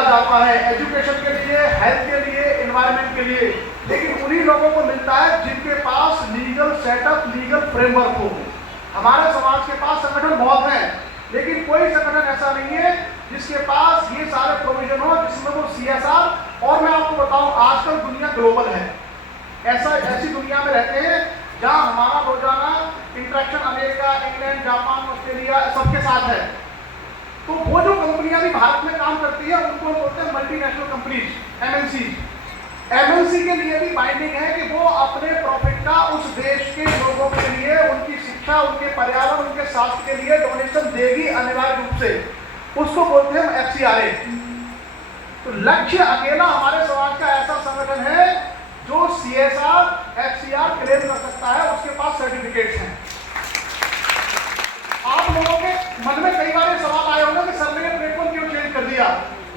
जाता है एजुकेशन के लिए, हेल्थ के लिए, एनवायरनमेंट के लिए, लेकिन उन्हीं लोगों को मिलता है जिनके पास लीगल सेटअप, लीगल फ्रेमवर्क हो। हमारे समाज के पास संगठन बहुत हैं, लेकिन कोई संगठन ऐसा नहीं है जिसके पास ये सारे प्रोविजन हो, जिसमें वो CSR। और मैं आपको बताऊं, आजकल दुनिया ग्लोबल है, ऐसी दुनिया में रहते हैं जहां हमारा रोजाना interaction America, England, Japan, Australia सबके साथ है। तो वो जो कंपनियां भी भारत में काम करती है उनको बोलते हैं मल्टीनेशनल कंपनीज, MNC। MNC के लिए भी बाइंडिंग है कि वो अपने प्रॉफिट का उस देश के लोगों के लिए, उनकी शिक्षा, उनके पर्यावरण, उनके स्वास्थ्य के लिए डोनेशन देगी अनिवार्य रूप से। उसको बोलते हैं FCRA। तो लक्ष्य अकेला हमारे समाज का ऐसा संगठन है जो CSR, FCR क्लेम कर सकता है, उसके पास सर्टिफिकेट्स हैं। आप लोगों के मन में कई बार ये सवाल आया होगा कि सर ने ये प्लेटफॉर्म क्यों चेंज कर दिया।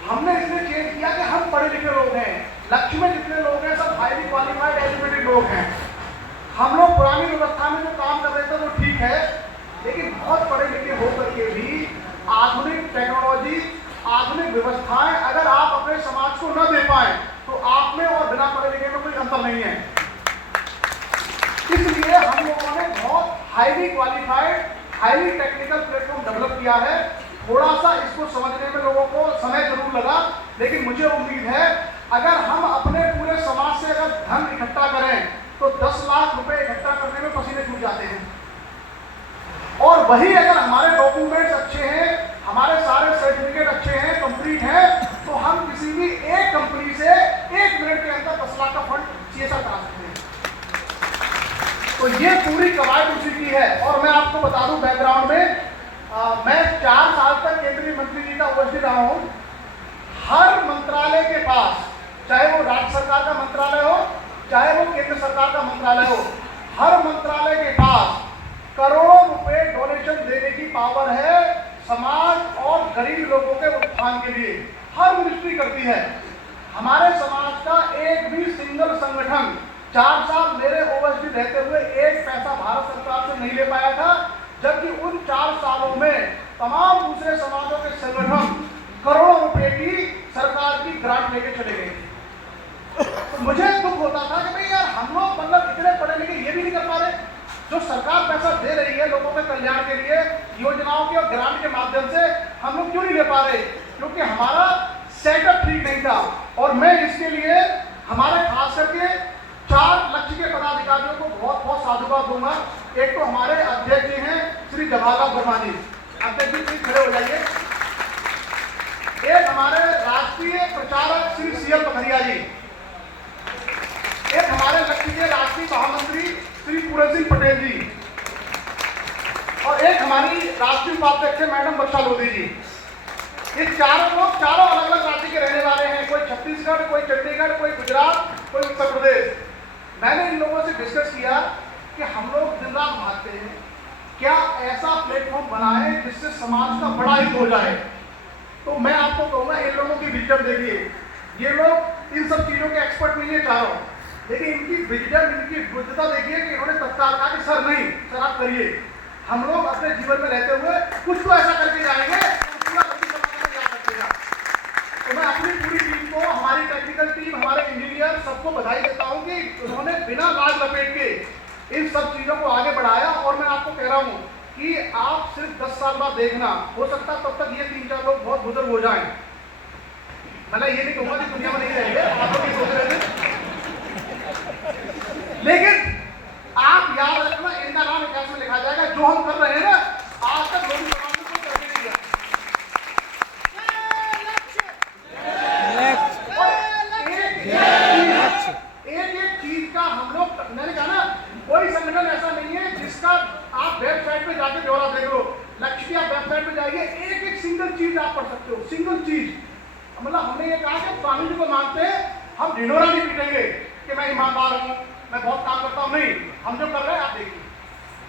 हमने इसलिए चेंज किया कि हम पढ़े लिखे लोग हैं, लक्ष्य में जितने लोग हैं सब हाईली क्वालिफाइड एजुकेटेड लोग हैं। हम लोग पुरानी व्यवस्था में जो काम कर रहे थे वो ठीक है, लेकिन बहुत पढ़े लिखे होकर के भी आधुनिक टेक्नोलॉजी, आधुनिक व्यवस्थाएं अगर आप अपने समाज को न दे पाए तो आप में और बिना पढ़े लिखे में कोई अंतर नहीं है। इसलिए हम लोगों ने बहुत highly qualified, highly technical platform develop किया है। थोड़ा सा इसको समझने में लोगों को समय जरूर लगा, लेकिन मुझे उम्मीद है अगर हम अपने पूरे समाज से अगर धन इकट्ठा करें तो 10 लाख रुपए इकट्ठा करने में पसीने छूट जाते हैं। और वही अगर हमारे डॉक्यूमेंट्स अच्छे हैं, हमारे सारे सर्टिफिकेट अच्छे हैं, कंप्लीट हैं, तो हम किसी भी एक कंपनी से 1 मिनट के अंदर 10 लाख का फंड CSR करा सकते हैं। तो ये पूरी कवायद उसी की है। और मैं आपको बता दूं बैकग्राउंड में, मैं 4 साल तक केंद्रीय मंत्री जी का उपस्थित रहा हूं। हर मंत्रालय के पास, चाहे वो राज्य सरकार का मंत्रालय हो, चाहे वो केंद्र सरकार का मंत्रालय हो, हर मंत्रालय के पास करोड़ों रुपए डोनेशन देने की पावर है समाज और गरीब लोगों के उत्थान के लिए। हर मिनिस्ट्री करती है। हमारे समाज का एक भी सिंगल संगठन 4 साल मेरे ओवरसीज रहते हुए 1 पैसा भारत सरकार से नहीं ले पाया था, जबकि उन 4 सालों में तमाम दूसरे समाजों के संगठन करोड़ों रुपए की सरकार की ग्रांट लेके चले गए थे। तो मुझे दुख होता था कि भाई यार हम लोग मतलब इतने पढ़े लिखे ये भी नहीं कर पा रहे। जो सरकार पैसा दे रही है लोगों के कल्याण के लिए, योजनाओं के और ग्रांट के माध्यम से, हम लोग क्यों नहीं ले पा रहे? क्योंकि हमारा सेटअप ठीक नहीं था। और मैं इसके लिए हमारे खास करके 4 लक्ष्य के पदाधिकारियों को बहुत बहुत साधुवाद दूंगा। एक तो हमारे अध्यक्ष जी हैं श्री जवाहरलाल वर्मा जी, अध्यक्ष जी प्लीज खड़े हो जाइए। एक हमारे राष्ट्रीय प्रचारक श्री CL पथरिया जी, एक हमारे लक्ष्य के राष्ट्रीय महामंत्री श्री पूरन सिंह पटेल जी, और एक हमारी राष्ट्रीय उपाध्यक्ष मैडम वर्षा लोधी जी। ये चारों लोग चारों अलग अलग राज्य के रहने वाले हैं, कोई छत्तीसगढ़, कोई चंडीगढ़, कोई गुजरात, कोई उत्तर प्रदेश। मैंने इन लोगों से डिस्कस किया कि हम लोग दिन रात भागते हैं, क्या ऐसा प्लेटफॉर्म बनाए जिससे समाज का बड़ा हित हो जाए। तो मैं आपको कहूँगा इन लोगों की विजडम देखिए, ये लोग इन सब चीज़ों के एक्सपर्ट नहीं है चारों, लेकिन इनकी विजडम, इनकी बुद्धता देखिए कि इन्होंने तत्काल कहा कि सर नहीं, सर आप करिए। हम लोग अपने जीवन में रहते हुए कुछ तो ऐसा करके जाएंगे तो मैं अपनी पूरी टीम को, हमारी टेक्निकल टीम, हमारे इंजीनियर सबको बधाई देता हूं कि उन्होंने बिना लाज लपेट के इन सब चीज़ों को आगे बढ़ाया। और मैं आपको कह रहा हूं कि आप सिर्फ 10 साल बाद देखना, हो सकता तब तक ये 3-4 लोग बहुत बुजुर्ग हो जाएं। मतलब ये नहीं कहूँगा कि दुनिया में नहीं रहेंगे, आप लोग ये सोच रहे थे, लेकिन आप याद रखना इनका नाम इतिहास में लिखा जाएगा। जो हम कर रहे हैं ना, आज तक लोग समाज में कोई करके नहीं गया। एक चीज का हम लोग, मैंने कहा ना, कोई संगठन ऐसा नहीं है जिसका आप वेबसाइट पे जाके ब्यौरा देख लो। लक्ष्य की आप वेबसाइट पे जाइए, एक सिंगल चीज आप पढ़ सकते हो, सिंगल चीज। मतलब हमने ये कहा कि स्वामी जी को मानते हैं, हम ढिंढोरा नहीं पीटेंगे कि मैं ईमानदार हूँ, मैं बहुत काम करता हूँ, नहीं। हम जो कर रहे हैं आप देखिए,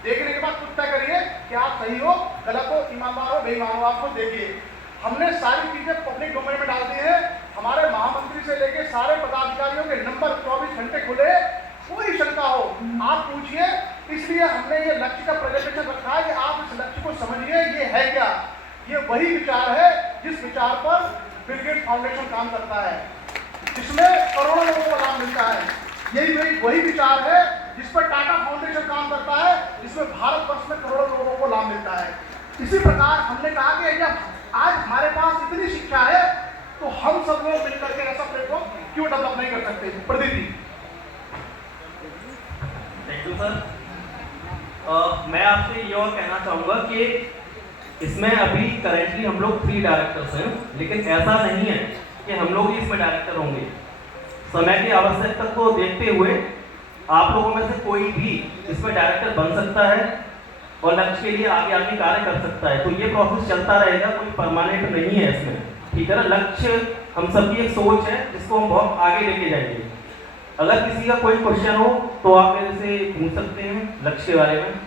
देखने के बाद खुद तय करिए कि आप सही हो, गलत हो, ईमानदार हो, बेईमान हो, आप खुद देखिए। हमने सारी चीजें पब्लिक डोमेन में डाल दी है। हमारे महामंत्री से लेके सारे पदाधिकारियों के नंबर 24 घंटे खुले, कोई शंका हो आप पूछिए। इसलिए हमने ये लक्ष्य का प्रेजेंटेशन रखा है कि आप इस लक्ष्य को समझिए, ये है क्या। ये वही विचार है जिस विचार पर बिल गेट्स फाउंडेशन काम करता है, जिसमें करोड़ों लोगों को लाभ मिलता है। यही वही विचार है जिस पर टाटा फाउंडेशन काम करता है, जिसमें भारतवर्ष में करोड़ों लोगों को लाभ मिलता है। इसी प्रकार हमने कहा कि जब आज हमारे पास इतनी शिक्षा है तो हम सब लोग मिलकर के ऐसा प्लेटफॉर्म क्यों डेवलप नहीं कर सकते? Pradeep ji. Thank you sir. मैं आपसे ये और कहना चाहूँगा कि इसमें अभी करेंटली हम लोग 3 डायरेक्टर्स हैं, लेकिन ऐसा नहीं है कि हम लोग ही इसमें डायरेक्टर होंगे। समय की आवश्यकता को देखते हुए आप लोगों में से कोई भी इसमें डायरेक्टर बन सकता है और लक्ष्य के लिए आगे आगे कार्य कर सकता है। तो ये प्रोसेस चलता रहेगा, कोई परमानेंट नहीं है इसमें, ठीक है ना। लक्ष्य हम सबकी एक सोच है जिसको हम बहुत आगे लेके जाएंगे। अगर किसी का कोई क्वेश्चन हो तो आप मेरे से पूछ सकते हैं लक्ष्य के बारे में।